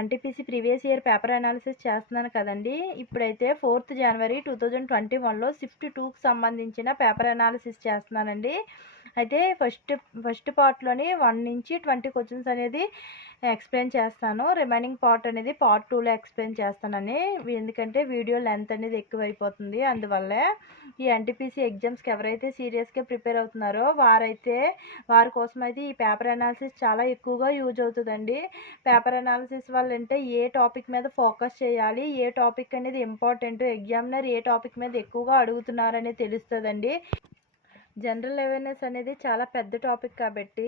NTPC previous year paper analysis చేస్తున్నాను కదండి. ఇప్పుడైతే 4th January 2021లో షిఫ్ట్ 2కి సంబంధించిన పేపర్ అనాలిసిస్ చేస్తున్నానండి. అయితే ఫస్ట్ పార్ట్లోని 1 నుంచి 20 క్వశ్చన్స్ అనేది ఎక్స్ప్లెయిన్ చేస్తాను. రిమైనింగ్ పార్ట్ అనేది పార్ట్ 2లో ఎక్స్ప్లెయిన్ చేస్తానని, ఎందుకంటే వీడియో లెంత్ అనేది ఎక్కువైపోతుంది. అందువల్లే ఈ ఎన్టీపీసీ ఎగ్జామ్స్కి ఎవరైతే సీరియస్గా ప్రిపేర్ అవుతున్నారో వారి కోసం అయితే ఈ పేపర్ అనాలిసిస్ చాలా ఎక్కువగా యూజ్ అవుతుందండి. పేపర్ అనాలిసిస్ వల్ల అంటే ఏ టాపిక్ మీద ఫోకస్ చేయాలి, ఏ టాపిక్ అనేది ఇంపార్టెంట్, ఎగ్జామినర్ ఏ టాపిక్ మీద ఎక్కువగా అడుగుతున్నారని తెలుస్తుందండి. జనరల్ అవేర్నెస్ అనేది చాలా పెద్ద టాపిక్ కాబట్టి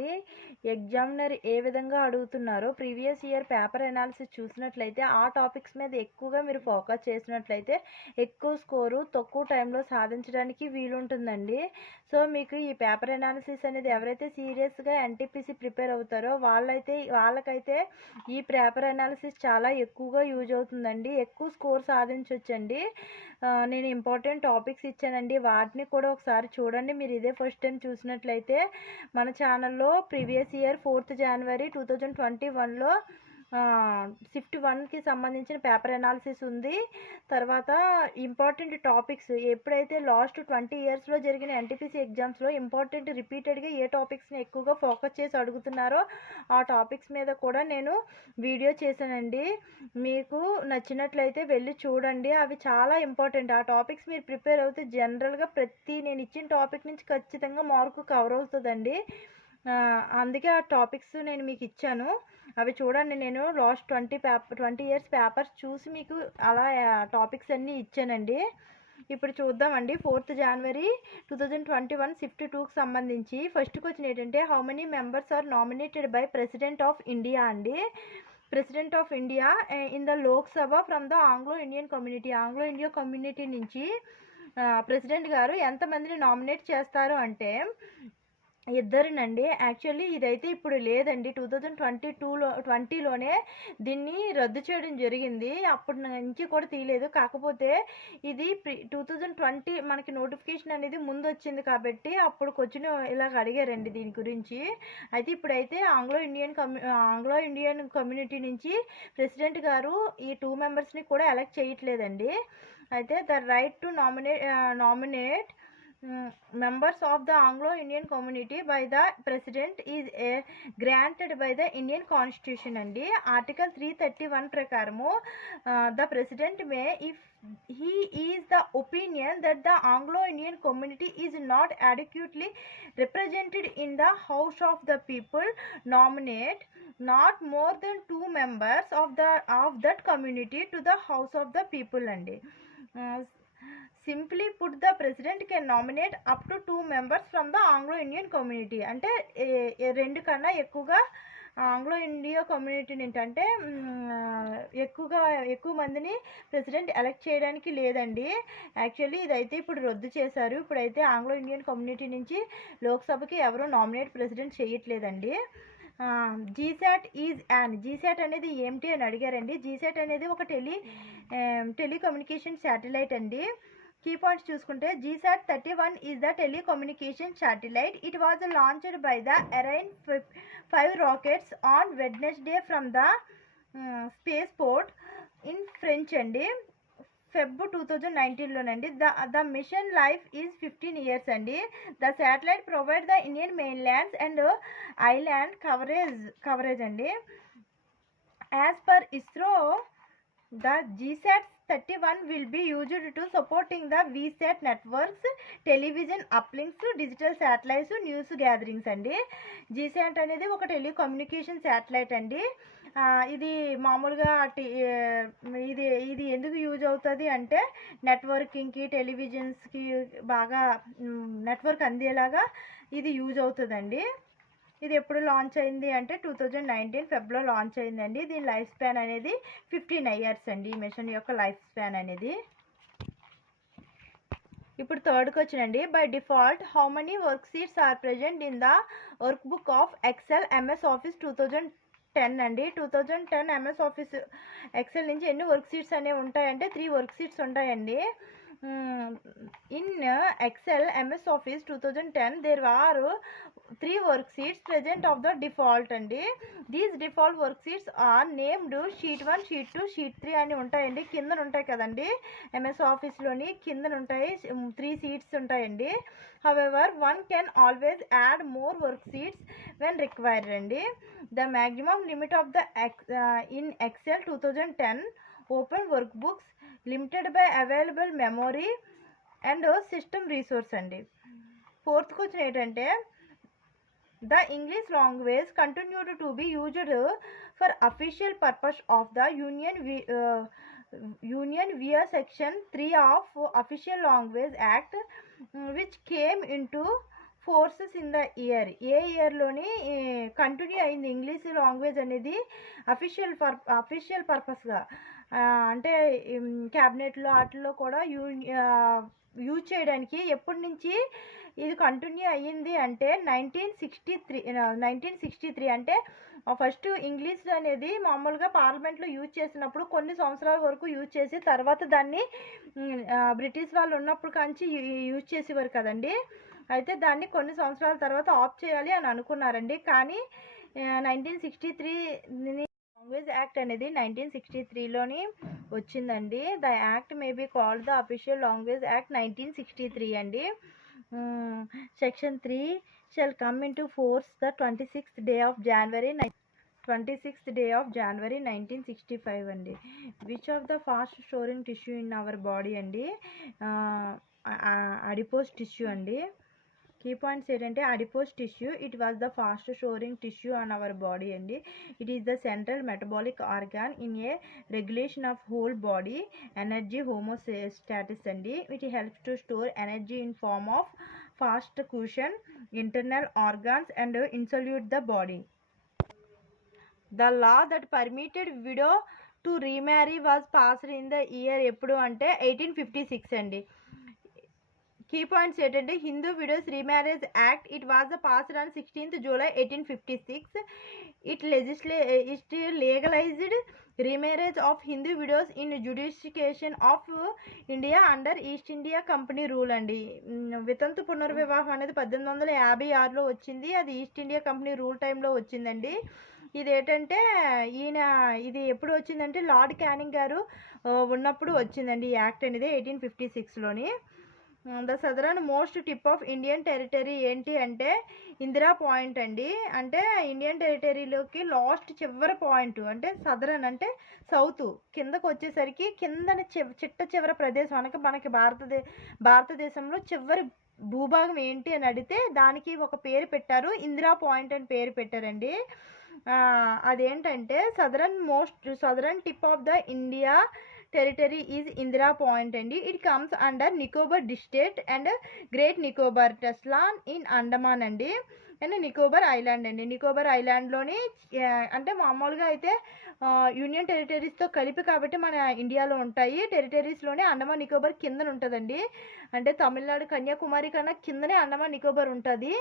ఎగ్జామినర్ ఏ విధంగా అడుగుతున్నారో ప్రీవియస్ ఇయర్ పేపర్ అనాలిసిస్ చూసినట్లయితే ఆ టాపిక్స్ మీద ఎక్కువగా మీరు ఫోకస్ చేసినట్లయితే ఎక్కువ స్కోరు తక్కువ టైంలో సాధించడానికి వీలుంటుందండి. సో మీకు ఈ పేపర్ అనాలిసిస్ అనేది ఎవరైతే సీరియస్గా ఎన్టీపీసీ ప్రిపేర్ అవుతారో వాళ్ళకైతే ఈ పేపర్ అనాలిసిస్ చాలా ఎక్కువగా యూజ్ అవుతుందండి. ఎక్కువ స్కోర్ సాధించవచ్చండి. నేను ఇంపార్టెంట్ టాపిక్స్ ఇచ్చానండి, వాటిని కూడా ఒకసారి చూడండి. మీరు ఇదే ఫస్ట్ టైం చూసినట్లయితే మన ఛానల్లో ప్రీవియస్ ఇయర్ 4th January 2021లో షిఫ్ట్ 1కి సంబంధించిన పేపర్ అనాలిసిస్ ఉంది. తర్వాత ఇంపార్టెంట్ టాపిక్స్ ఎప్పుడైతే లాస్ట్ 20 ఇయర్స్లో జరిగిన ఎన్టీపీసీ ఎగ్జామ్స్లో ఇంపార్టెంట్ రిపీటెడ్గా ఏ టాపిక్స్ని ఎక్కువగా ఫోకస్ చేసి అడుగుతున్నారో ఆ టాపిక్స్ మీద కూడా నేను వీడియో చేశానండి. మీకు నచ్చినట్లయితే వెళ్ళి చూడండి. అవి చాలా ఇంపార్టెంట్. ఆ టాపిక్స్ మీరు ప్రిపేర్ అవుతే జనరల్గా నేను ఇచ్చిన టాపిక్ నుంచి ఖచ్చితంగా మార్కు కవర్ అవుతుందండి. అందుకే ఆ టాపిక్స్ నేను మీకు ఇచ్చాను. అవి చూడండి. నేను లాస్ట్ 20 ఇయర్స్ పేపర్స్ చూసి మీకు అలా టాపిక్స్ అన్నీ ఇచ్చానండి. ఇప్పుడు చూద్దామండి. 4th January 2021 షిఫ్ట్ 2కి సంబంధించి ఫస్ట్ క్వశ్చన్ ఏంటంటే, how many members are nominated by president of India అండి. President of India in the Lok Sabha from the Anglo Indian community నుంచి ప్రెసిడెంట్ గారు ఎంతమందిని నామినేట్ చేస్తారు అంటే ఇద్దరినండి. యాక్చువల్లీ ఇదైతే ఇప్పుడు లేదండి. 2020లోనే దీన్ని రద్దు చేయడం జరిగింది. అప్పటి నుంచి కూడా తీయలేదు. కాకపోతే ఇది 2020 మనకి నోటిఫికేషన్ అనేది ముందు వచ్చింది కాబట్టి అప్పుడు క్వశ్చన్ ఇలాగ అడిగారండి దీని గురించి. అయితే ఇప్పుడైతే ఆంగ్లో ఇండియన్ కమ్యూనిటీ నుంచి ప్రెసిడెంట్ గారు ఈ 2 మెంబర్స్ని కూడా ఎలక్ట్ చేయట్లేదండి. అయితే the right to nominate members of the Anglo-Indian community by the President is granted by the Indian Constitution అండి. Article 331 ప్రకారము the President may, if he is the opinion that the Anglo-Indian community is not adequately represented in the House of the People, nominate not more than 2 members of that community to the House of the People అండి. Simply put the president can nominate up to 2 members from the Anglo Indian community. అంటే 2 కన్నా ఎక్కువగా Anglo India community నుంచి అంటే ఎక్కువ మందిని president elect చేయడానికి లేదండి. యాక్చువల్లీ ఇదైతే ఇప్పుడు రద్దు చేశారు. ఇప్పుడైతే ఆంగ్లో ఇండియన్ కమ్యూనిటీ నుంచి లోక్సభకి ఎవరు నామినేట్ ప్రెసిడెంట్ చేయట్లేదండి. జీసాట్ అనేది ఏమిటి అని అడిగారండి. జీసాట్ అనేది ఒక టెలికమ్యూనికేషన్ శాటిలైట్ అండి. కీ పాయింట్స్ చూసుకుంటే GSAT 31 is the telecommunication satellite. It was launched by the Ariane 5 rockets on Wednesday from the space port in French అండి. Feb 2019లోనండి. The mission life is 15 years అండి. The satellite provide the Indian mainlands and island coverage అండి. As per ISRO the GSAT 31 will be used to supporting the VSAT networks, television uplinks, digital satellites, news gatherings అండి. GSAT అనేది ఒక telecommunication satellite అండి. ఇది మామూలుగా ఇది ఎందుకు యూజ్ అవుతుంది అంటే నెట్వర్కింగ్కి, టెలివిజన్స్కి బాగా నెట్వర్క్ అందేలాగా ఇది యూజ్ అవుతుందండి. ఇది ఎప్పుడు లాంచ్ అయింది అంటే 2019 ఫెబ్లో లాంచ్ అయిందండి. దీని లైఫ్ స్పాన్ అనేది 15 years అండి. ఈ మిషన్ యొక్క లైఫ్ స్పాన్ అనేది. ఇప్పుడు థర్డ్ క్వశ్చన్ అండి. By default how many worksheets are present in the workbook of Excel MS Office 2010 అండి. 2010 ఎంఎస్ ఆఫీస్ ఎక్సెల్ నుంచి ఎన్ని వర్క్ షీట్స్ అనేవి ఉంటాయంటే 3 వర్క్ షీట్స్ ఉంటాయండి. In Excel MS Office 2010 there are 3 worksheets present of the default అండి. These default worksheets are named sheet 1 sheet 2 sheet 3 అని ఉంటాయండి. కిందన ఉంటాయి కదండి MS Officeలోని కిందన ఉంటాయి 3 sheets ఉంటాయండి. However one can always add more worksheets when required అండి. The maximum limit of the in Excel 2010 open workbooks limited by available memory and system resource అండి. ఫోర్త్ క్వశ్చన్ ఏంటంటే the English language continued to be used for official purpose of the union via section 3 of official language act which came into forces in the year. ఏ ఇయర్లోని continue అయింది English language అనేది official పర్పస్గా, అంటే క్యాబినెట్లో వాటిల్లో కూడా యూజ్ చేయడానికి ఎప్పటి నుంచి ఇది కంటిన్యూ అయ్యింది అంటే 1963 అంటే ఫస్ట్ ఇంగ్లీష్ అనేది మామూలుగా పార్లమెంట్లో యూజ్ చేసినప్పుడు కొన్ని సంవత్సరాల వరకు యూజ్ చేసి తర్వాత దాన్ని బ్రిటిష్ వాళ్ళు ఉన్నప్పుడు కాంచి యూజ్ చేసేవారు కదండి. అయితే దాన్ని కొన్ని సంవత్సరాల తర్వాత ఆఫ్ చేయాలి అని అనుకున్నారండి. కానీ 1963 లాంగ్వేజ్ యాక్ట్ అనేది 1963లోని వచ్చిందండి. The act may be called the official language act 1963 అండి. Section 3 shall come into force the 26th day of January 1965 అండి. Which of the fat storing tissue in our body అండి? Adipose tissue అండి. Key points ఏంటంటే adipose tissue it was the fat storing tissue on our body అండి. It is the central metabolic organ in a regulation of whole body energy హోమోస్టాటిస్ అండి. It helps to store energy in form of fat cushion internal organs and insulate the body. The law that permitted widow to remarry was passed in the year ఎప్పుడు అంటే 1856 అండి. Key points ఏంటంటే Hindu widows remarriage act it was passed on 16th July 1856. It legalised remarriage of Hindu widows in jurisdiction of India under East India Company rule అండి. వితంతు పునర్వివాహం అనేది 1856లో వచ్చింది. అది east India Company rule టైంలో వచ్చిందండి. ఇదేంటంటే ఇది ఎప్పుడు వచ్చిందంటే లార్డ్ క్యానింగ్ గారు ఉన్నప్పుడు వచ్చిందండి ఈ యాక్ట్ అనేది 1856లోని. The southern most tip of Indian territory ఏంటి అంటే ఇందిరా పాయింట్ అండి. అంటే ఇండియన్ టెరిటరీలోకి లాస్ట్ చివరి పాయింట్ అంటే సదరన్ అంటే సౌత్ కిందకు వచ్చేసరికి కిందని చిట్ట చివరి ప్రదేశం మనకి భారతదేశంలో చివరి భూభాగం ఏంటి అని అడిగితే దానికి ఒక పేరు పెట్టారు, ఇందిరా పాయింట్ అని పేరు పెట్టారండి. అదేంటంటే southern tip of the India territory is Indira Point అండి. It comes under Nicobar district and Great Nicobar టెస్లాన్ ఇన్ అండమాన్ అండి అండ్ నికోబార్ ఐలాండ్ అండి. నికోబార్ ఐలాండ్లోని అంటే మామూలుగా అయితే యూనియన్ టెరిటరీస్తో కలిపి కాబట్టి మన ఇండియాలో ఉంటాయి. టెరిటరీస్లోనే అండమాన్ నికోబార్ కిందన ఉంటుందండి. అంటే తమిళనాడు కన్యాకుమారి కన్నా కిందనే అండమాన్ నికోబార్ ఉంటుంది.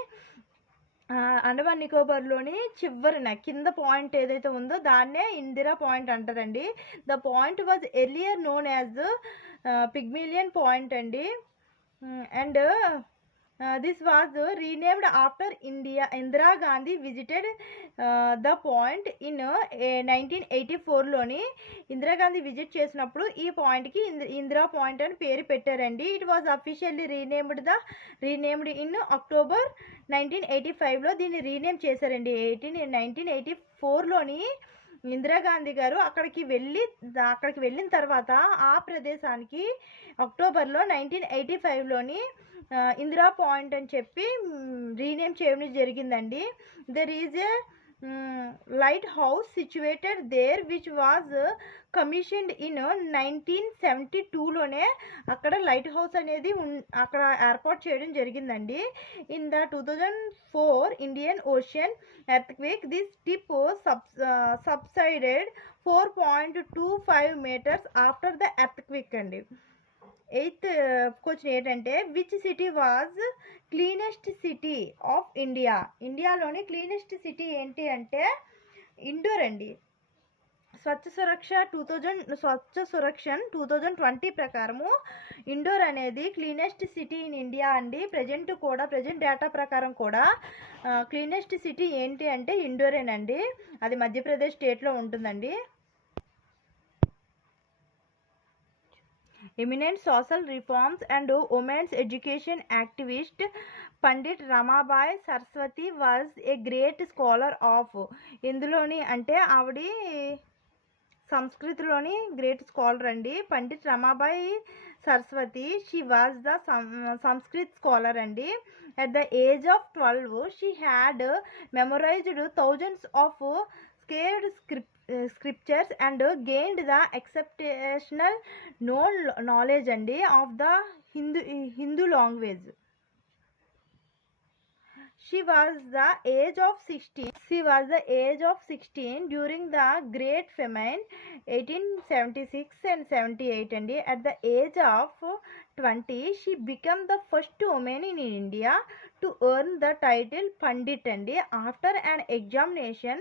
అండమాన్ నికోబార్లోని చివరిన కింద పాయింట్ ఏదైతే ఉందో దాన్నే ఇందిరా పాయింట్ అంటారండి. The point was earlier known as Pygmalion point అండి. And this was renamed after Indira Gandhi visited the point in 1984లోని ఇందిరాగాంధీ విజిట్ చేసినప్పుడు ఈ పాయింట్కి ఇందిరా పాయింట్ అని పేరు పెట్టారండి. It was officially renamed in October 1985లో దీన్ని రీనేమ్ చేశారండి. 1984లోని ఇందిరాగాంధీ గారు అక్కడికి వెళ్ళిన తర్వాత ఆ ప్రదేశానికి అక్టోబర్లో 1985లోని ఇందిరా పాయింట్ అని చెప్పి రీనేమ్ చేయడం జరిగిందండి. There is a light house situated there which was commissioned in 1972లోనే అక్కడ లైట్ హౌస్ అనేది అక్కడ ఏర్పాటు చేయడం జరిగిందండి. In the 2004 Indian Ocean earthquake this tip subsided 4.25 meters after the earthquake అండి. 8th క్వశ్చన్ ఏంటంటే which city was cleanest city of ఇండియాలోని క్లీనెస్ట్ సిటీ ఏంటి అంటే ఇండోర్ అండి. స్వచ్ఛ సురక్షణ్ 2020 ప్రకారము ఇండోర్ అనేది క్లీనెస్ట్ సిటీ ఇన్ ఇండియా అండి. ప్రజెంట్ డేటా ప్రకారం కూడా క్లీనెస్ట్ సిటీ ఏంటి అంటే ఇండోరేనండి. అది మధ్యప్రదేశ్ స్టేట్లో ఉంటుందండి. Eminent social reforms and women's education activist Pandit Ramabai Saraswati was a great scholar of ఎందులోని అంటే ఆవిడ సంస్కృతిలోని గ్రేట్ స్కాలర్ అండి. Pandit Ramabai Saraswati she was the Sanskrit scholar అండి. At the age of 12 she had memorized thousands of sacred scriptures and gained the exceptional knowledge and of the Hindu language. She was the age of 16 during the Great Famine 1876 and 78 and at the age of 20 she became the first woman in India to earn the title Pandit and after an examination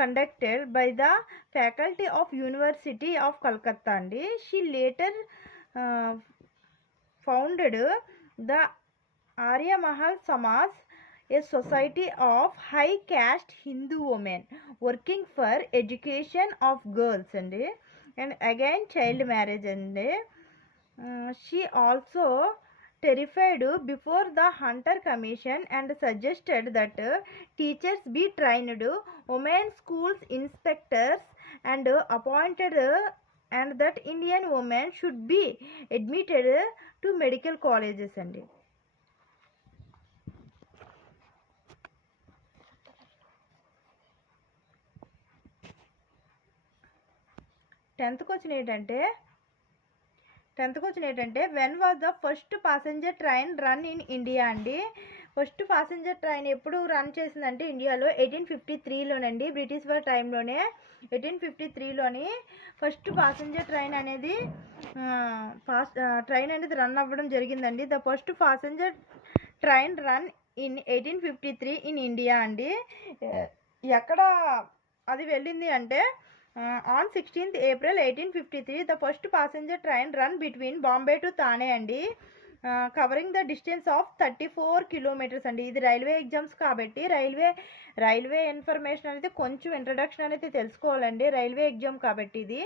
conducted by the faculty of University of Calcutta and she later founded the Arya Mahal Samaj, a society of high caste Hindu women working for education of girls and again child marriage and she also terrified before the Hunter Commission and suggested that teachers be trained women schools inspectors and appointed and that Indian women should be admitted to medical colleges and 10th question ఏంటంటే when was the first passenger train run in India అండి. First passenger train ఎప్పుడు run చేసిందంటే ఇండియాలో 1853లోనండి. British వారి టైంలోనే 1853లోని first passenger train అనేది రన్ అవ్వడం జరిగిందండి. The first passenger train run in 1853 in India అండి. ఎక్కడ అది వెళ్ళింది అంటే on 16th April 1853 the first passenger train run between Bombay to Thane అండి. Covering the distance of 34 kilometres అండి. ఇది రైల్వే ఎగ్జామ్స్ కాబట్టి రైల్వే ఇన్ఫర్మేషన్ అనేది కొంచెం ఇంట్రడక్షన్ అనేది తెలుసుకోవాలండి. రైల్వే ఎగ్జామ్ కాబట్టి ఇది.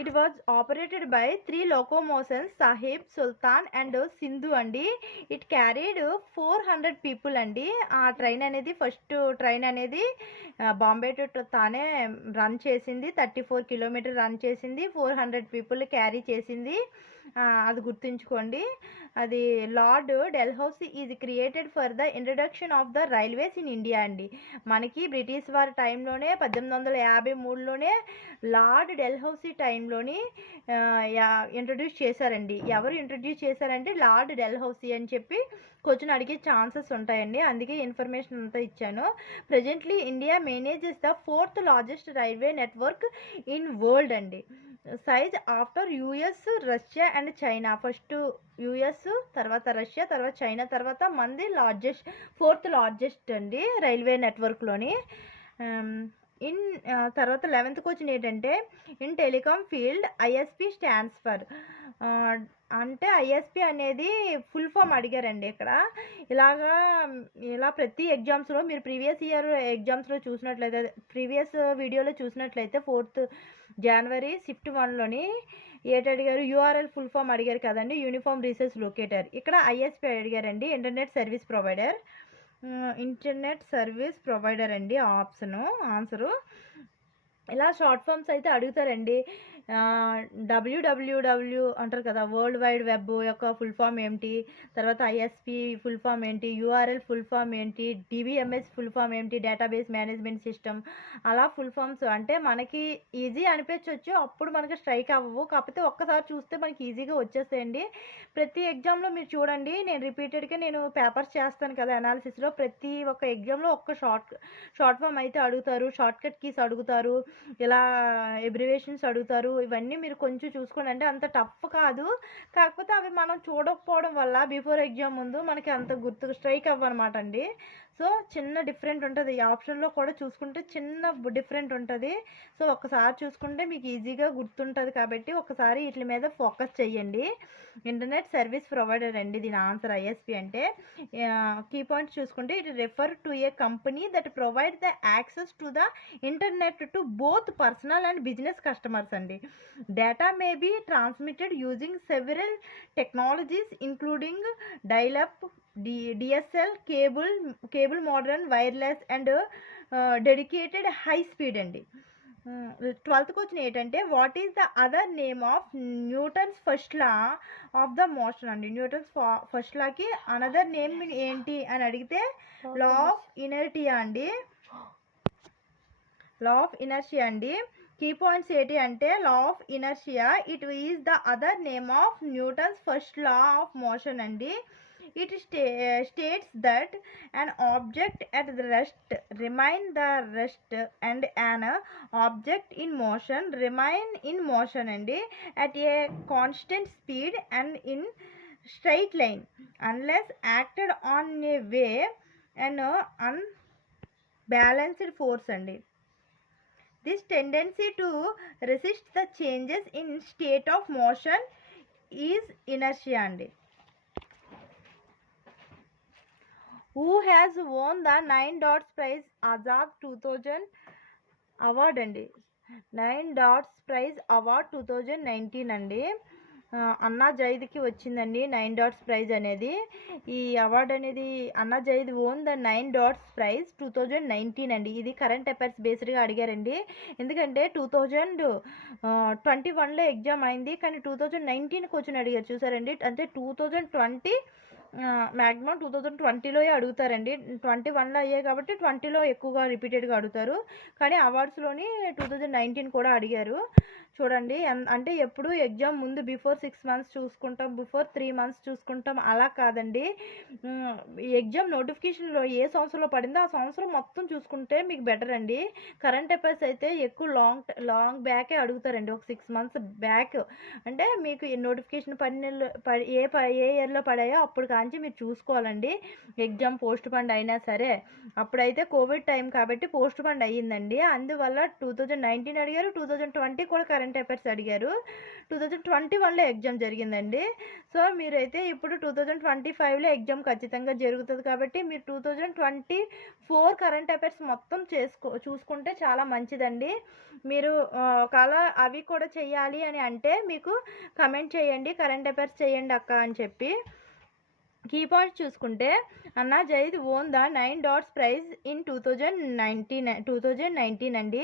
It was operated by 3 locomotions Sahib, Sultan and Sindh అండి. ఇట్ క్యారీడ్ 400 పీపుల్ అండి. ఆ ట్రైన్ అనేది ఫస్ట్ ట్రైన్ అనేది బాంబే టు తానే రన్ చేసింది. 34 కిలోమీటర్ రన్ చేసింది. 400 పీపుల్ క్యారీ చేసింది. అది గుర్తుంచుకోండి. అది Lord Dalhousie is created for the introduction of the railways in India అండి. మనకి బ్రిటిష్ వారి టైంలోనే 1853లోనే లార్డ్ డెల్హౌసీ టైంలోని ఇంట్రడ్యూస్ చేశారండి. ఎవరు ఇంట్రడ్యూస్ చేశారంటే లార్డ్ డెల్హౌసీ అని చెప్పి క్వశ్చన్ అడిగే ఛాన్సెస్ ఉంటాయండి. అందుకే ఇన్ఫర్మేషన్ అంతా ఇచ్చాను. Presently India manages the 4th largest railway network in world అండి. Size after US, Russia and China. First US, తర్వాత రష్యా, తర్వాత చైనా, తర్వాత మంది 4th లార్జెస్ట్ అండి రైల్వే నెట్వర్క్లోని. తర్వాత 11th క్వశ్చన్ ఏంటంటే in telecom field ISP stands for అంటే ఐఎస్పి అనేది ఫుల్ ఫామ్ అడిగారండి ఇక్కడ. ఇలా ప్రతి ఎగ్జామ్స్లో మీరు ప్రీవియస్ ఇయర్ ఎగ్జామ్స్లో చూసినట్లయితే, ప్రీవియస్ వీడియోలో చూసినట్లయితే 4th జనవరి షిఫ్ట్ 1లోని ఏటి అడిగారు, యూఆర్ఎల్ ఫుల్ ఫామ్ అడిగారు కదండి, యూనిఫామ్ రీసెర్చ్ లొకేటర్. ఇక్కడ ఐఎస్పి అడిగారండి, ఇంటర్నెట్ సర్వీస్ ప్రొవైడర్ అండి ఆన్సరు. ఇలా షార్ట్ ఫామ్స్ అయితే అడుగుతారండి. డబ్ల్యూడబ్ల్యూడబ్ల్యూ అంటారు కదా, వరల్డ్ వైడ్ వెబ్ యొక్క ఫుల్ ఫామ్ ఏంటి, తర్వాత ఐఎస్పి ఫుల్ ఫామ్ ఏంటి, యూఆర్ఎల్ ఫుల్ ఫామ్ ఏంటి, డిబిఎంఎస్ ఫుల్ ఫామ్ ఏంటి, డేటాబేస్ మేనేజ్మెంట్ సిస్టమ్. అలా ఫుల్ ఫామ్స్ అంటే మనకి ఈజీ అనిపించవచ్చు, అప్పుడు మనకి స్ట్రైక్ అవ్వవు. కాకపోతే ఒక్కసారి చూస్తే మనకి ఈజీగా వచ్చేస్తాయండి. ప్రతి ఎగ్జామ్లో మీరు చూడండి, నేను రిపీటెడ్గా పేపర్స్ చేస్తాను కదా అనాలిసిస్లో, ప్రతి ఒక్క ఎగ్జామ్లో ఒక్క షార్ట్ ఫామ్ అయితే అడుగుతారు, షార్ట్ కట్ కీస్ అడుగుతారు, ఇలా ఎబ్రివేషన్స్ అడుగుతారు, ఇవన్నీ మీరు కొంచెం చూసుకోండి. అంటే అంత టఫ్ కాదు, కాకపోతే అవి మనం చూడకపోవడం వల్ల బిఫోర్ ఎగ్జామ్ ముందు మనకి అంత గుర్తుకు స్ట్రైక్ అవ్వనమాట అండి. సో చిన్న డిఫరెంట్ ఉంటుంది, ఈ ఆప్షన్లో కూడా చూసుకుంటే చిన్న డిఫరెంట్ ఉంటుంది. సో ఒక్కసారి చూసుకుంటే మీకు ఈజీగా గుర్తుంటుంది, కాబట్టి ఒకసారి వీటి మీద ఫోకస్ చేయండి. ఇంటర్నెట్ సర్వీస్ ప్రొవైడర్ అండి దీని ఆన్సర్. ఐఎస్పి అంటే కీ పాయింట్స్ చూసుకుంటే it refer to a company that provide the access to the internet to both personal and business customers అండి. Data may be transmitted using several technologies including dial up, DSL, cable modem, wireless and dedicated high speed అండి. 12th question ఏంటంటే what is the other name of Newton's first law of the motion అండి. Newton's first లాకి another name ఏంటి అని అడిగితే law of inertia అండి. Law of inertia అండి. Key points ఏంటి అంటే law of inertia it is the other name of Newton's first law of motion అండి. It states that an object at the rest remain the rest and an object in motion remain in motion and at a constant speed and in straight line unless acted on a way and unbalanced force and this tendency to resist the changes in state of motion is inertia and who has won the 9 dots prize Azad 2000 award అండి. 9 dots prize award 2019 అండి. అన్నా జైద్కి వచ్చిందండి 9 dots praise అనేది. ఈ award అనేది Annie Zaidi won the 9 dots prize 2019 అండి. ఇది current affairs బేస్డ్గా అడిగారండి. ఎందుకంటే 2021లో ఎగ్జామ్ అయింది, కానీ 2019 క్వశ్చన్ అడిగారు చూసారండి. అంటే 2020 మ్యాక్సిమం 2020లో అడుగుతారండి. 21లో అయ్యాయి కాబట్టి 20లో ఎక్కువగా రిపీటెడ్గా అడుగుతారు, కానీ అవార్డ్స్లోని 2019 కూడా అడిగారు. చూడండి, అంటే ఎప్పుడు ఎగ్జామ్ ముందు బిఫోర్ 6 months చూసుకుంటాం, బిఫోర్ 3 months చూసుకుంటాం, అలా కాదండి. ఎగ్జామ్ నోటిఫికేషన్లో ఏ సంవత్సరంలో పడిందో ఆ సంవత్సరం మొత్తం చూసుకుంటే మీకు బెటర్ అండి. కరెంట్ అఫైర్స్ అయితే ఎక్కువ లాంగ్ బ్యాకే అడుగుతారండి, ఒక 6 months బ్యాక్. అంటే మీకు నోటిఫికేషన్ ఏ ఇయర్లో పడాయో అప్పుడు కాంచి మీరు చూసుకోవాలండి. ఎగ్జామ్ పోస్ట్ పోన్ అయినా సరే, అప్పుడైతే కోవిడ్ టైం కాబట్టి పోస్ట్ పోన్ అయ్యిందండి. అందువల్ల 2019 అడిగారు, 2020 కూడా కరెంట్ అఫైర్స్ అడిగారు. 2021లో ఎగ్జామ్ జరిగిందండి. సో మీరైతే ఇప్పుడు 2025లో ఎగ్జామ్ ఖచ్చితంగా జరుగుతుంది, కాబట్టి మీరు 2024 కరెంట్ అఫైర్స్ మొత్తం చూసుకుంటే చాలా మంచిదండి. మీరు ఒకవేళ అవి కూడా చెయ్యాలి అని అంటే మీకు కమెంట్ చేయండి, కరెంట్ అఫైర్స్ చేయండి అక్క అని చెప్పి. కీ పాయింట్స్ చూసుకుంటే Annie Zaidi won the 9 dots prize in 2019 అండి.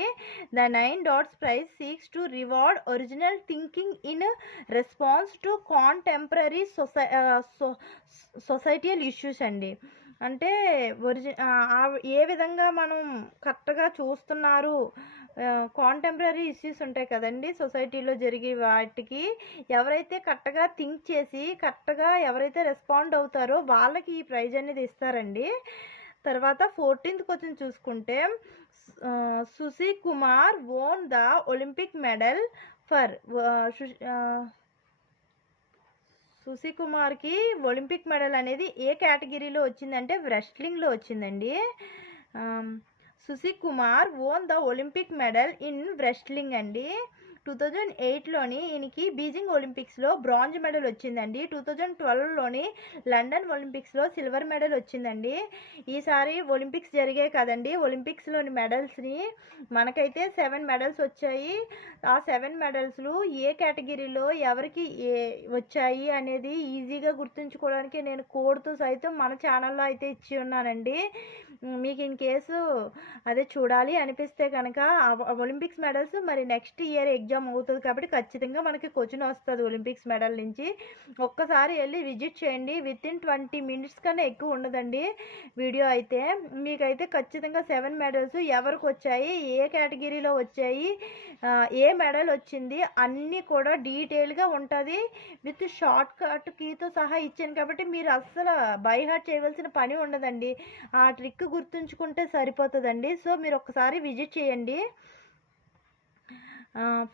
The 9 dots prize seeks to reward original thinking in response to contemporary societal issues అండి. అంటే ఏ విధంగా మనం కరెక్ట్గా చూస్తున్నారు, కాంటెంపరీ ఇష్యూస్ ఉంటాయి కదండి సొసైటీలో జరిగే వాటికి ఎవరైతే కరెక్ట్గా థింక్ చేసి కరెక్ట్గా ఎవరైతే రెస్పాండ్ అవుతారో వాళ్ళకి ఈ ప్రైజ్ అనేది ఇస్తారండి. తర్వాత 14th క్వశ్చన్ చూసుకుంటే Sushil Kumar won the Olympic medal for Sushil కుమార్కి ఒలింపిక్ మెడల్ అనేది ఏ కేటగిరీలో వచ్చిందంటే రెస్లింగ్లో వచ్చిందండి. Sushil Kumar won the Olympic medal in wrestling అండి. 2008లోని ఈయనకి బీజింగ్ ఒలింపిక్స్లో బ్రాంజ్ మెడల్ వచ్చిందండి. 2012లోని లండన్ ఒలింపిక్స్లో సిల్వర్ మెడల్ వచ్చిందండి. ఈసారి ఒలింపిక్స్ జరిగాయి కదండి, ఒలింపిక్స్లోని మెడల్స్ని మనకైతే 7 మెడల్స్ వచ్చాయి. ఆ 7 మెడల్స్లు ఏ కేటగిరీలో ఎవరికి వచ్చాయి అనేది ఈజీగా గుర్తుంచుకోవడానికి నేను కోడ్తో సైతం మన ఛానల్లో అయితే ఇచ్చి ఉన్నానండి. మీకు ఇన్ కేసు అదే చూడాలి అనిపిస్తే కనుక ఒలింపిక్స్ మెడల్స్ మరి నెక్స్ట్ ఇయర్ ఎగ్జామ్ అవుతుంది కాబట్టి ఖచ్చితంగా మనకి క్వశ్చన్ వస్తుంది ఒలింపిక్స్ మెడల్ నుంచి. ఒక్కసారి వెళ్ళి విజిట్ చేయండి, వితిన్ 20 minutes కన్నా ఎక్కువ ఉండదండి వీడియో అయితే. మీకైతే ఖచ్చితంగా 7 మెడల్స్ ఎవరికి వచ్చాయి, ఏ కేటగిరీలో వచ్చాయి, ఏ మెడల్ వచ్చింది అన్నీ కూడా డీటెయిల్గా ఉంటుంది. విత్ షార్ట్ కట్ కీతో సహా ఇచ్చాను కాబట్టి మీరు అస్సలు బై హార్ట్ చేయవలసిన పని ఉండదండి, ఆ ట్రిక్ గుర్తుంచుకుంటే సరిపోతుందండి. సో మీరు ఒక్కసారి విజిట్ చేయండి.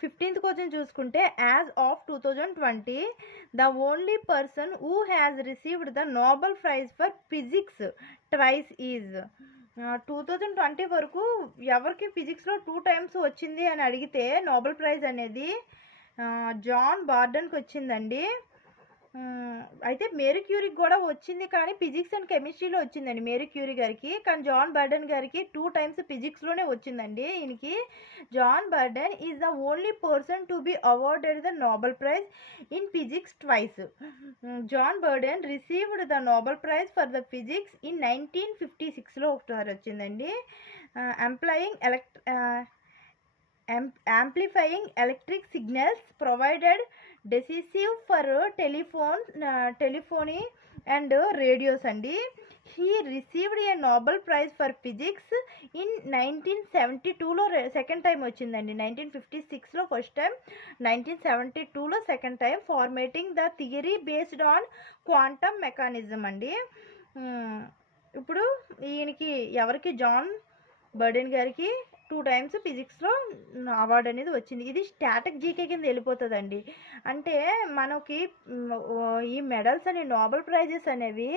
15th క్వశ్చన్ చూసుకుంటే as of 2020 the only person who has received the Nobel Prize for physics twice is 2020 వరకు ఎవరికి ఫిజిక్స్లో 2 టైమ్స్ వచ్చింది అని అడిగితే నోబెల్ ప్రైజ్ అనేది జాన్ బార్డన్కి వచ్చిందండి. అయితే మేరీ క్యూరీకి కూడా వచ్చింది, కానీ ఫిజిక్స్ అండ్ కెమిస్ట్రీలో వచ్చిందండి మేరీ క్యూరీ గారికి. కానీ జాన్ బర్డన్ గారికి 2 టైమ్స్ ఫిజిక్స్లోనే వచ్చిందండి. ఈయనకి John Bardeen is the only person to be awarded the Nobel Prize in physics twice. John Bardeen received the Nobel Prize for the physics in 1956లో ఒకసారి వచ్చిందండి. amplifying electric signals provided decisive for telephony and radios andi. He received a Nobel Prize for Physics in 1972లో second time వచ్చిందండి. 1956లో first time, 1972లో second time, formatting the theory based on quantum mechanism అండి. ఇప్పుడు ఈయనకి ఎవరికి John burden గారికి 2 times ఫిజిక్స్లో అవార్డు అనేది వచ్చింది. ఇది స్టాటిక్ జీకే కింద వెళ్ళిపోతుందండి. అంటే మనకి ఈ మెడల్స్ అని నోబెల్ ప్రైజెస్ అనేవి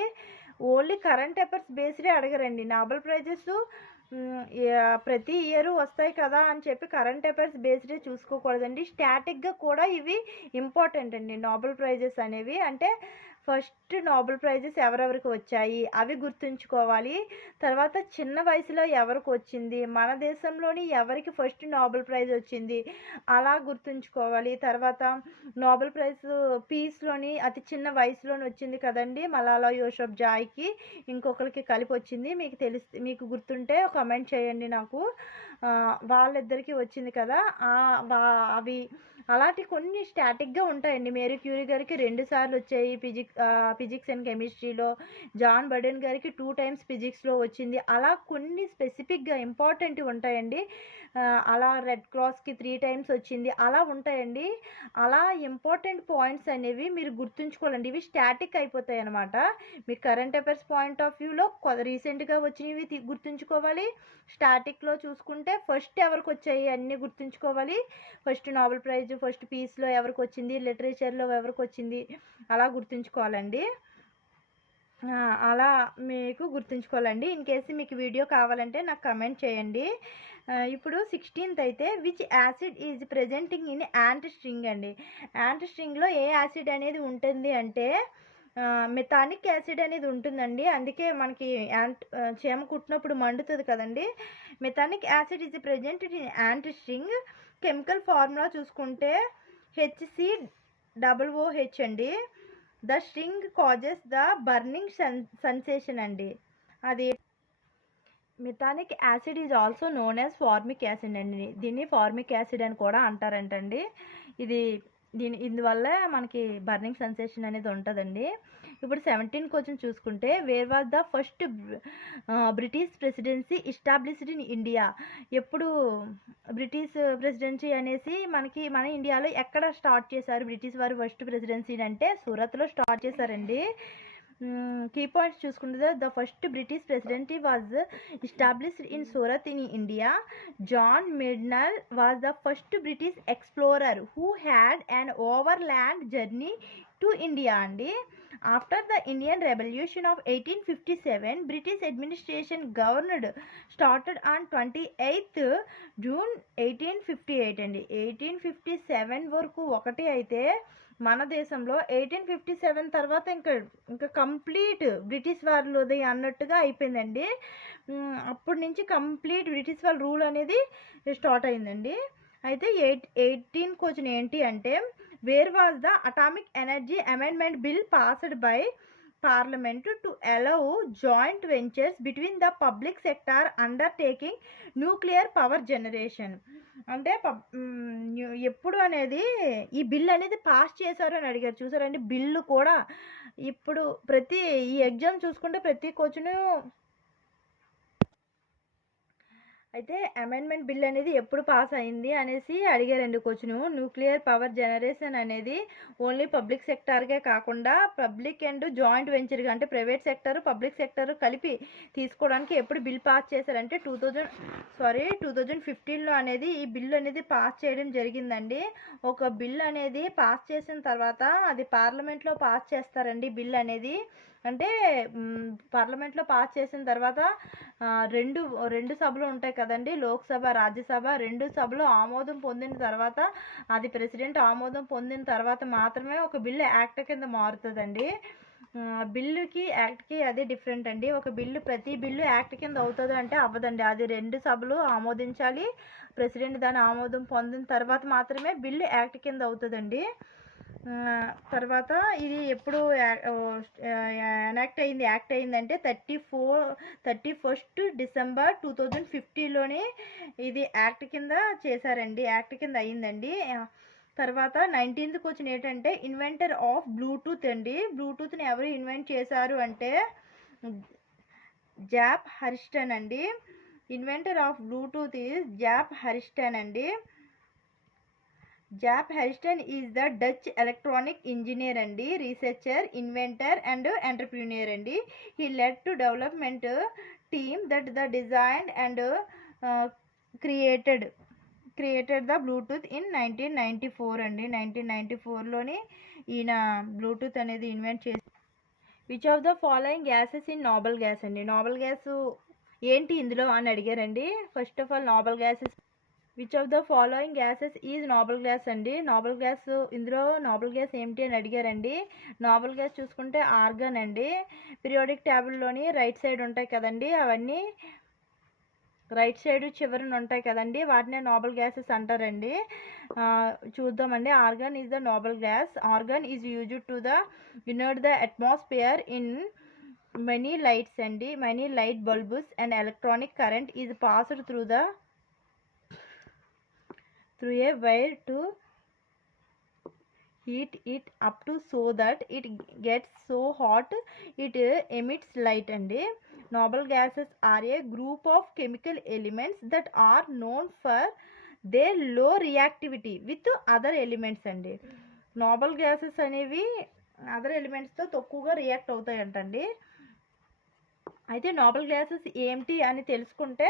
ఓన్లీ కరెంట్ అఫైర్స్ బేస్డే అడగరండి. నోబెల్ ప్రైజెస్ ప్రతి ఇయర్ వస్తాయి కదా అని చెప్పి కరెంట్ అఫైర్స్ బేస్డే చూసుకోకూడదండి. స్టాటిక్గా కూడా ఇవి ఇంపార్టెంట్ అండి నోబెల్ ప్రైజెస్ అనేవి. అంటే ఫస్ట్ నోబెల్ ప్రైజెస్ ఎవరెవరికి వచ్చాయి అవి గుర్తుంచుకోవాలి. తర్వాత చిన్న వయసులో ఎవరికి వచ్చింది, మన దేశంలోని ఎవరికి ఫస్ట్ నోబెల్ ప్రైజ్ వచ్చింది అలా గుర్తుంచుకోవాలి. తర్వాత నోబెల్ ప్రైజ్ పీస్లోని అతి చిన్న వయసులోని వచ్చింది కదండి, మలాలా యూసఫ్జాయ్కి ఇంకొకరికి కలిపి వచ్చింది. మీకు గుర్తుంటే కామెంట్ చేయండి నాకు. వాళ్ళిద్దరికీ వచ్చింది కదా. అవి అలాంటి కొన్ని స్టాటిక్గా ఉంటాయండి. మేరీ క్యూరీ గారికి 2 సార్లు వచ్చాయి ఫిజిక్స్ అండ్ కెమిస్ట్రీలో. జాన్ బర్డెన్ గారికి 2 టైమ్స్ ఫిజిక్స్లో వచ్చింది. అలా కొన్ని స్పెసిఫిక్గా ఇంపార్టెంట్ ఉంటాయండి. అలా రెడ్ క్రాస్కి 3 టైమ్స్ వచ్చింది, అలా ఉంటాయండి. అలా ఇంపార్టెంట్ పాయింట్స్ అనేవి మీరు గుర్తుంచుకోవాలండి. ఇవి స్టాటిక్ అయిపోతాయి అన్నమాట. మీ కరెంట్ అఫైర్స్ పాయింట్ ఆఫ్ వ్యూలో రీసెంట్గా వచ్చినవి గుర్తుంచుకోవాలి. స్టాటిక్లో చూసుకుంటే ఫస్ట్ ఎవరికి వచ్చాయి అన్నీ గుర్తుంచుకోవాలి. ఫస్ట్ నోబెల్ ప్రైజ్, ఫస్ట్ పీస్లో ఎవరికి వచ్చింది, లిటరేచర్లో ఎవరికి వచ్చింది అలా గుర్తుంచుకోవాలండి. అలా మీకు గుర్తుంచుకోవాలండి. ఇన్ కేసు మీకు వీడియో కావాలంటే నాకు కమెంట్ చేయండి. ఇప్పుడు 16th అయితే which acid is presenting in ant string అండి. యాంట్ స్ట్రింగ్లో ఏ యాసిడ్ అనేది ఉంటుంది అంటే మెథానిక్ యాసిడ్ అనేది ఉంటుందండి. అందుకే మనకి చీమ కుట్టినప్పుడు మండుతుంది కదండి. Methanoic acid is presented in ant sting. Chemical formula చూసుకుంటే HCOOH అండి. The sting causes the burning sensation అండి. అది methanoic acid is also known as formic acid అండి. దీన్ని ఫార్మిక్ యాసిడ్ అని కూడా అంటారంటండి. ఇందువల్ల మనకి బర్నింగ్ సెన్సేషన్ అనేది ఉంటుందండి. ఇప్పుడు 17 క్వశ్చన్ చూసుకుంటే where was the first British presidency established in India. ఎప్పుడు బ్రిటిష్ ప్రెసిడెన్సీ అనేసి మన ఇండియాలో ఎక్కడ స్టార్ట్ చేశారు బ్రిటిష్ వారు ఫస్ట్ ప్రెసిడెన్సీ అంటే సూరత్లో స్టార్ట్ చేశారండి. కీ పాయింట్స్ చూసుకుంటే the first British presidency was established in Surat in India. John Mildenhall was the first British explorer who had an overland journey to India అండి. After the Indian revolution of 1857 British administration governed started on 28th June 1858 అండి. 1857 వరకు ఒకటి అయితే మన దేశంలో 1857 తర్వాత ఇంకా complete British వాళ్ళది అన్నట్టుగా అయిపోయిందండి. అప్పటి నుంచి కంప్లీట్ బ్రిటిష్ వాళ్ళ రూల్ అనేది స్టార్ట్ అయిందండి. అయితే 18 క్వశ్చన్ ఏంటి అంటే where was the atomic energy amendment bill passed by parliament to allow joint ventures between the public sector undertaking nuclear power generation. అంటే ఎప్పుడు అనేది ఈ బిల్ అనేది పాస్ చేశారు అని అడిగారు. చూసారండి బిల్లు కూడా. ఇప్పుడు ఈ ఎగ్జామ్ చూసుకుంటే ప్రతి క్వశ్చన్ అయితే అమెండ్మెంట్ బిల్ అనేది ఎప్పుడు పాస్ అయింది అనేసి అడిగారండి క్వశ్చన్. న్యూక్లియర్ పవర్ జనరేషన్ అనేది ఓన్లీ పబ్లిక్ సెక్టార్కే కాకుండా పబ్లిక్ అండ్ జాయింట్ వెంచర్గా అంటే ప్రైవేట్ సెక్టర్ పబ్లిక్ సెక్టర్ కలిపి తీసుకోవడానికి ఎప్పుడు బిల్ పాస్ చేశారంటే 2015లో అనేది ఈ బిల్ అనేది పాస్ చేయడం జరిగిందండి. ఒక బిల్ అనేది పాస్ చేసిన తర్వాత అది పార్లమెంట్లో పాస్ చేస్తారండి. బిల్ అనేది అంటే పార్లమెంట్లో పాస్ చేసిన తర్వాత రెండు సభలు ఉంటాయి కదండి, లోక్సభ రాజ్యసభ. రెండు సభలు ఆమోదం పొందిన తర్వాత అది ప్రెసిడెంట్ ఆమోదం పొందిన తర్వాత మాత్రమే ఒక బిల్లు యాక్ట్ కింద మారుతుందండి. బిల్లుకి యాక్ట్కి అదే డిఫరెంట్ అండి. ఒక బిల్లు ప్రతి బిల్లు యాక్ట్ కింద అవుతుంది అంటే అవ్వదండి. అది రెండు సభలు ఆమోదించాలి, ప్రెసిడెంట్ దాని ఆమోదం పొందిన తర్వాత మాత్రమే బిల్లు యాక్ట్ కింద అవుతుందండి. తర్వాత ఇది ఎప్పుడు యాక్ట్ అయిందంటే 31st December 2015లోనే ఇది యాక్ట్ కింద చేశారండి, యాక్ట్ కింద అయిందండి. తర్వాత 19th క్వశ్చన్ ఏంటంటే ఇన్వెంటర్ ఆఫ్ బ్లూటూత్ అండి. బ్లూటూత్ని ఎవరు ఇన్వెంట్ చేశారు అంటే జాప్ హరిస్టన్ అండి. Inventor of Bluetooth is Jaap Haartsen అండి. Jaap Haartsen is the Dutch electronic engineer అండి, రీసెర్చర్, ఇన్వెంటర్ అండ్ ఎంటర్ప్రీనియర్ అండి. He led to development team that the designed and created the Bluetooth in 1994 అండి. 1994లోని ఈయన Bluetooth అనేది invent చేసి. Which of the following gases in noble gas అండి. Noble gas ఏంటి ఇందులో అని అడిగారండి. First of all noble gases which of the following gases is Nobel gas అండి. నోబెల్ గ్యాస్ ఇందులో నోబెల్ గ్యాస్ ఏమిటి అని అడిగారండి. నోబెల్ గ్యాస్ చూసుకుంటే ఆర్గాన్ అండి. పీరియాడిక్ టేబుల్లోని రైట్ సైడ్ ఉంటాయి కదండి, అవన్నీ రైట్ సైడ్ చివరన ఉంటాయి కదండి, వాటినే నోబెల్ గ్యాసెస్ అంటారండి. చూద్దామండి. Organ is the Nobel gas. Organ is used to the inert the atmosphere in many lights అండి. many light bulbs and electronic current is passed through a wire to heat it up to so that it gets so hot it emits light అండి. Noble gases are a group of chemical elements that are known for their low reactivity with other elements అండి. Nobel gases అనేవి other ఎలిమెంట్స్తో తక్కువగా react అవుతాయంటండి. అయితే Nobel gases ఏమిటి అని తెలుసుకుంటే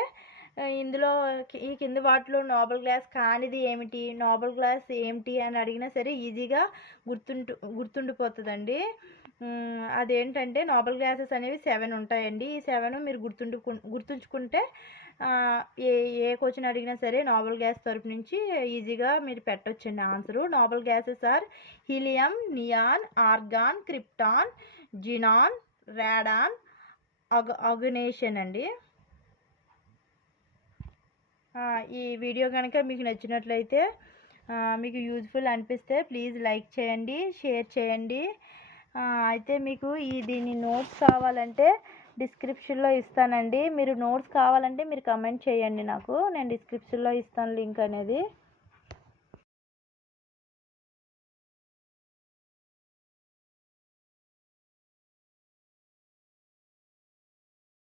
ఇందులో ఈ కింది వాటిలో నోబెల్ గ్యాస్ కానిది ఏమిటి, నోబెల్ గ్యాస్ ఏమిటి అని అడిగినా సరే ఈజీగా గుర్తుండిపోతుందండి. అదేంటంటే నోబెల్ గ్యాసెస్ అనేవి 7 ఉంటాయండి. ఈ 7 మీరు గుర్తుంచుకుంటే ఏ క్వశ్చన్ అడిగినా సరే నోబెల్ గ్యాస్ తరపు నుంచి ఈజీగా మీరు పెట్టొచ్చండి answer. Noble gases are helium, neon, argon, krypton, xenon, radon, oganesson అండి. ఈ వీడియో కనుక మీకు నచ్చినట్లయితే, మీకు యూజ్ఫుల్ అనిపిస్తే ప్లీజ్ లైక్ చేయండి, షేర్ చేయండి. అయితే మీకు దీని నోట్స్ కావాలంటే డిస్క్రిప్షన్లో ఇస్తానండి. మీరు నోట్స్ కావాలంటే మీరు కమెంట్ చేయండి నాకు, నేను డిస్క్రిప్షన్లో ఇస్తాను లింక్ అనేది.